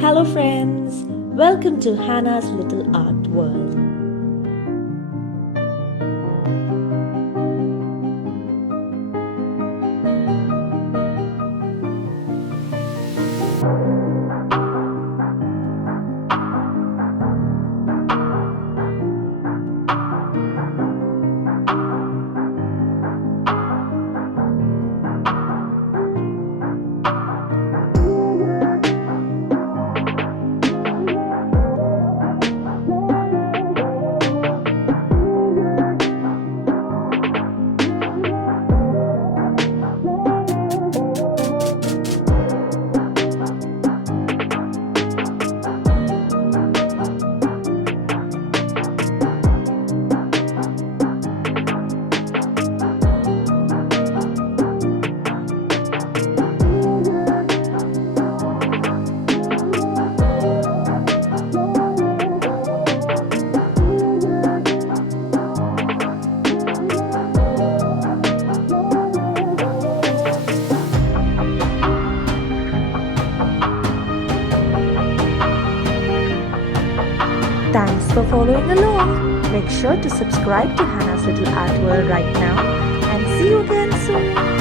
Hello friends, welcome to Hannah's Little Art World. Thanks for following along. Make sure to subscribe to Hannah's Little Art World right now and see you again soon.